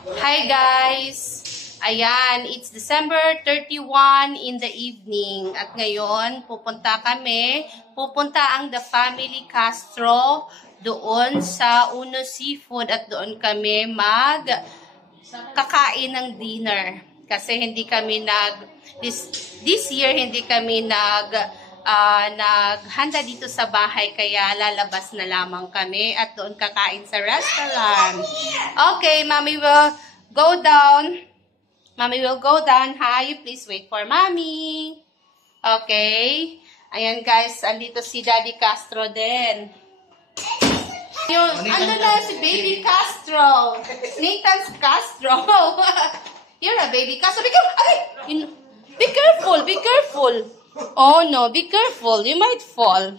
Hi guys! Ayan, it's December 31 in the evening. At ngayon, pupunta ang The Family Castro doon sa Uno Seafood at doon kami kakain ng dinner. Kasi hindi kami this year hindi kami naghanda dito sa bahay, kaya lalabas na lamang kami at doon kakain sa restaurant. Okay, Mommy will go down. Hi, please wait for Mommy. Okay. Ayan guys, andito si Daddy Castro din. Yung, ano na si Baby Castro? Nathan's Castro. You're a Baby Castro. Be careful. Be careful. Oh no, be careful. You might fall.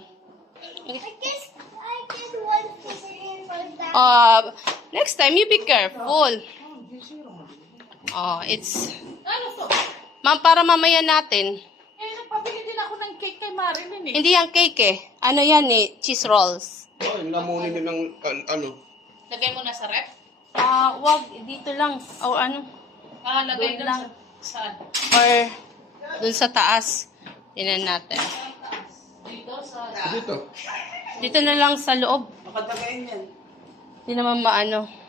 I just want to sit for that. Next time you be careful. Oh, it's... Ano to? Ma'am, para mamaya natin. Nagpabili din ako ng cake kay Marilyn eh. Hindi yung cake eh. Ano yan eh? Cheese rolls. Oh, namunin din ng ano. Lagay mo na sa rep? Wag. Dito lang. O ano? Lagay Doon lang. lang. Saan? Or dun sa taas. Tingnan natin. Dito sa... Dito. Dito na lang sa loob. Makatagayin yan. Hindi naman maano.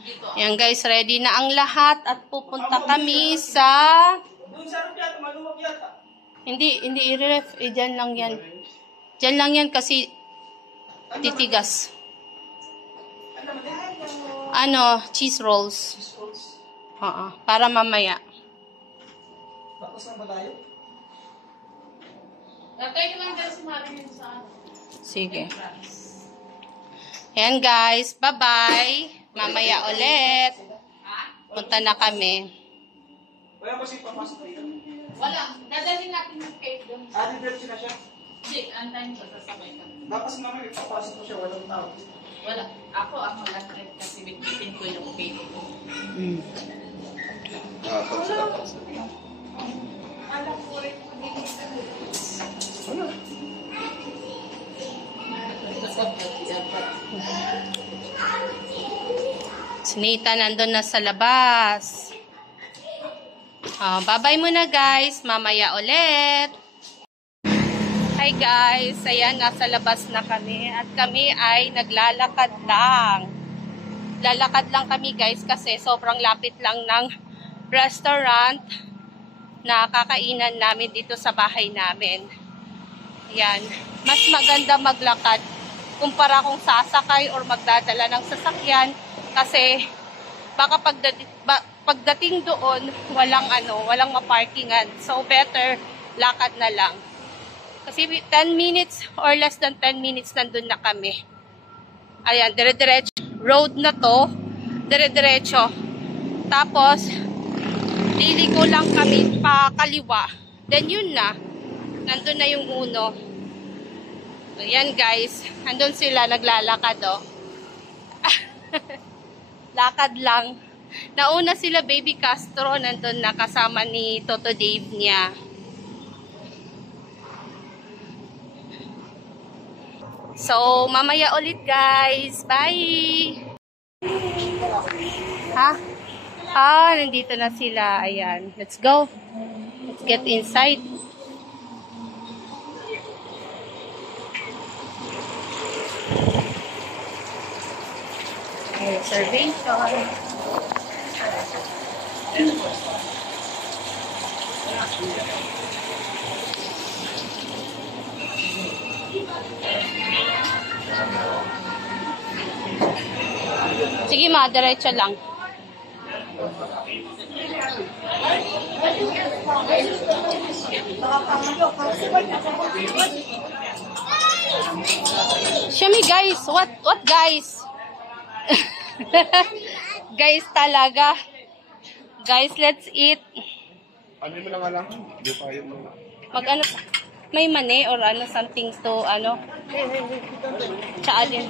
Dito. Yan guys, ready na ang lahat at pupunta kami sa... Doon sa rep yata, maluwag yata. Hindi i-ref. Dyan lang yan. Dyan lang yan kasi titigas. Ano? Cheese rolls. Para mamaya. Tapos na ba tayo? Lagay ko lang dyan si Marilyn sa... Sige. Ayan guys, bye-bye. Mamaya ulit. Punta na kami. Wala ba siya papasok dito? Wala. Dadalhin natin yung cake doon. Diretso na siya. Hindi, antayin ko. Sasabay ka. Tapos naman, ipapasok ko siya, walang tao. Wala. Ako last trip kasi bitbitin ko yung cake ko. Tapos. Alam ko rin kung hindi sa Ano? Si Nita nandun na sa labas. Bye-bye muna guys. Mamaya ulit. Hi guys. Ayan, nasa labas na kami. At kami ay naglalakad lang. Lalakad lang kami guys kasi sobrang lapit lang ng restaurant na kakainan namin dito sa bahay namin. Ayan. Mas maganda maglakad kumpara kung sasakay or magdadala ng sasakyan. Kasi baka pagdating doon walang maparkingan. So better lakad na lang. Kasi 10 minutes or less than 10 minutes nandun na kami. Ayan, dire-diretso road na to. Dire-diretso. Tapos liliko lang kami pa kaliwa. Then yun na. Nandun na yung Uno. Ayan guys, nandun sila naglalakad oh. Lakad lang. Nauna sila Baby Castro, nandun na kasama ni Toto Dave niya. So, mamaya ulit guys. Bye! Ha? Nandito na sila. Ayan. Let's go. Let's get inside. Reservation. Sige ma, diretso lang. Show me guys. What guys? Guys talaga. Guys, let's eat. Ano mo lang alam? Hindi pa yun mo. Mag-ano, may mani or ano, something to, ano. Tsaa din.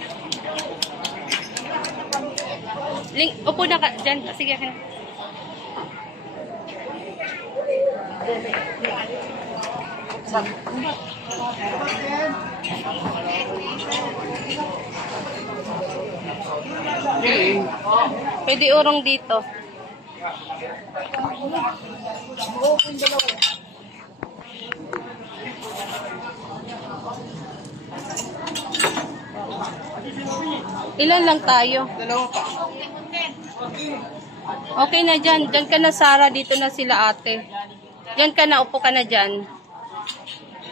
Upo na ka dyan. Sige, akin. Pwede urong dito. Ilan lang tayo? Okay na dyan. Dyan ka na, Sarah. Dito na sila, ate. Dyan ka na. Upo ka na dyan.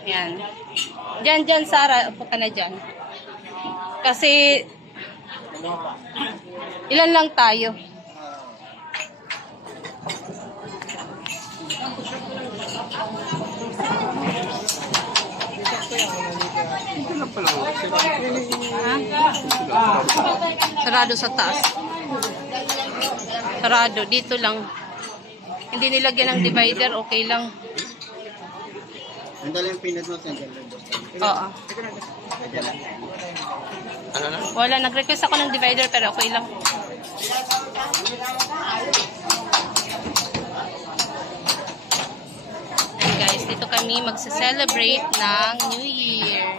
Yan. Dyan, Sarah. Upo ka na dyan. Kasi, ilan lang tayo? Ha? Sarado sa taas. Sarado. Dito lang. Hindi nilagyan ng divider. Okay lang. Nandala yung pinat mo sa Oo. Wala. Nag-request ako ng divider pero okay lang. And guys, dito kami magse-celebrate ng New Year.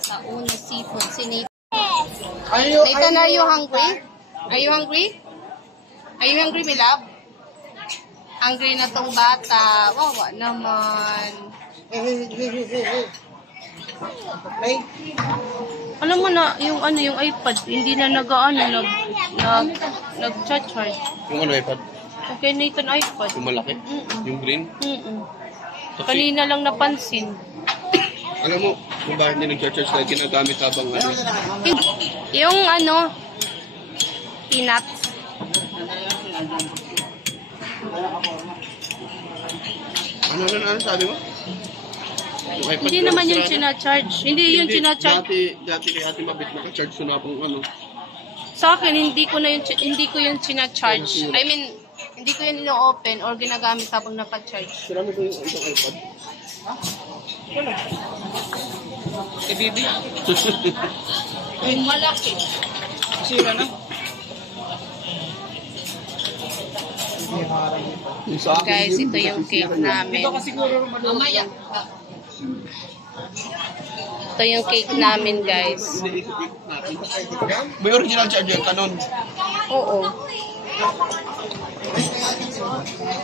Sa Uno Seafood. Nathan, are you hungry? Are you hungry? Are you hungry, my love? Hungry na tong bata. Wawa naman. Alam mo na, yung iPad, hindi na nag-charge. Yung ano iPad? Okay, Nathan, iPad. Yung malaki? Yung green? Kanina lang napansin. Alam mo, kung bakit hindi nag-charge na ginagamit habang ano? Yung peanuts. Ano sabi mo? Yung iPad Hindi ko, naman sira yung na? sinacharge. Hindi yung sinacharge. Dati kay Ate Mabit naka-charge ko na akong ano. Sa akin, hindi ko yung sinacharge. I mean, hindi ko yun ino-open or ginagamit habang naka-charge. Sira mo ko yung isang iPad? Eh, baby. Yung malaki. Sira na. Yung sa akin, Guys, ito yung cake namin. Mamaya. Ito yung cake namin, guys. May original charger ka nun? Oo.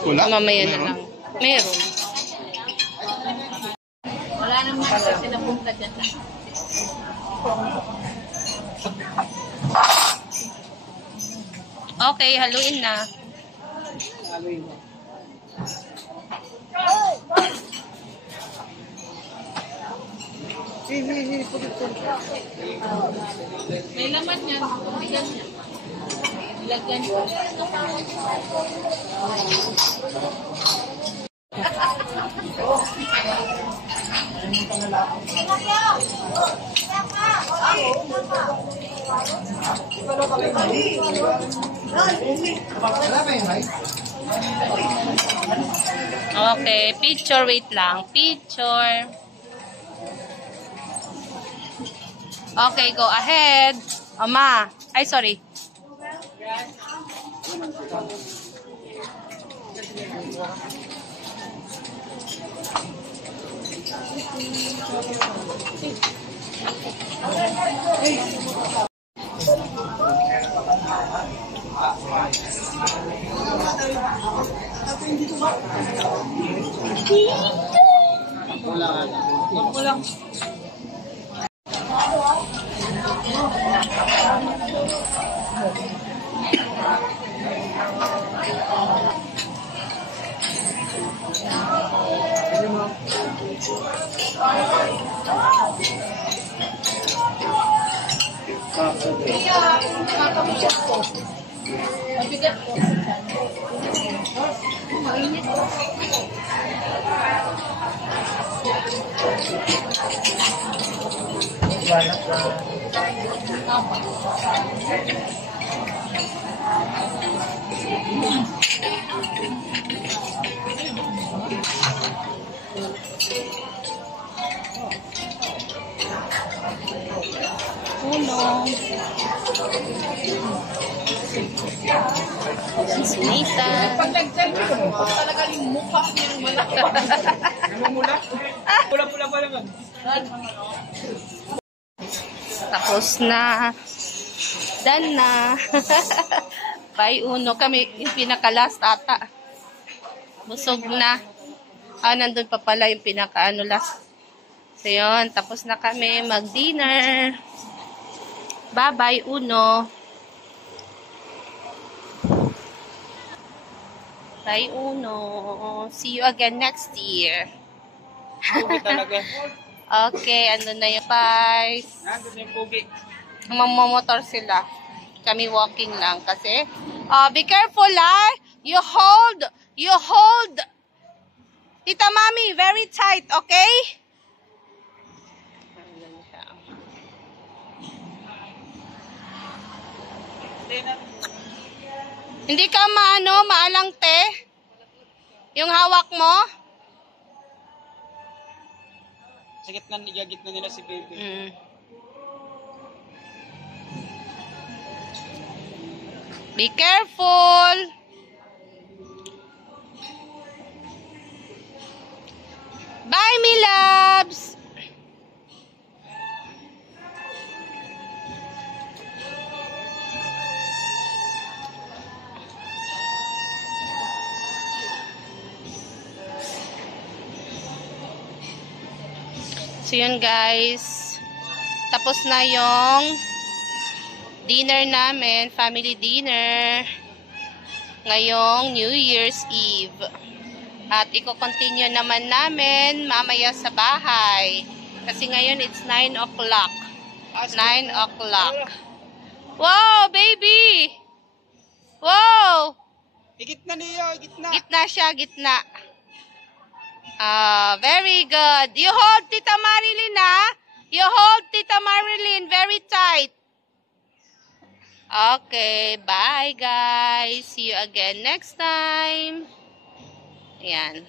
Wala? Mamaya na lang. Meron. Wala naman kasi napunta dyan na. Okay, haluin na. May laman yan. Bigyan niya. Ilagyan ko. Okay, picture, wait lang. Picture. Okay, go ahead. Ama. Ay, sorry. Si Nathan. Pag nag-selfie ko, talaga yung mukha niyang malaki. Namumula? Pula-pula pa naman. Tapos na. Done na. Bye, Uno. Kami yung pinaka-last ata. Busog na. Nandun pa pala yung pinaka-last. So, yun. Tapos na kami mag-dinner. Bye-bye, Uno. Bye, Uno. See you again next year. Pugi talaga. Okay, ano na yung guys. Nandun yung pugi. Mamomotor sila. Kami walking lang kasi. Be careful, ah. You hold. Tita Mami, very tight, okay? Hindi ka maalang te? Yung hawak mo? Sa gitna nila si baby. Be careful. Bye, me loves. So yun guys, tapos na yung dinner namin, family dinner, ngayong New Year's Eve. At i-continue naman namin mamaya sa bahay. Kasi ngayon it's 9 o'clock. 9 o'clock. Wow, baby! Wow! Gitna niyo, gitna. Gitna siya, gitna. Very good. You hold Tita Marilyn, ah. You hold Tita Marilyn very tight. Okay, bye guys. See you again next time. Ayan.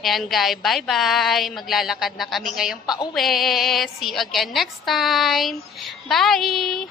Ayan guys, bye-bye. Maglalakad na kami ngayong pauwi. See you again next time. Bye!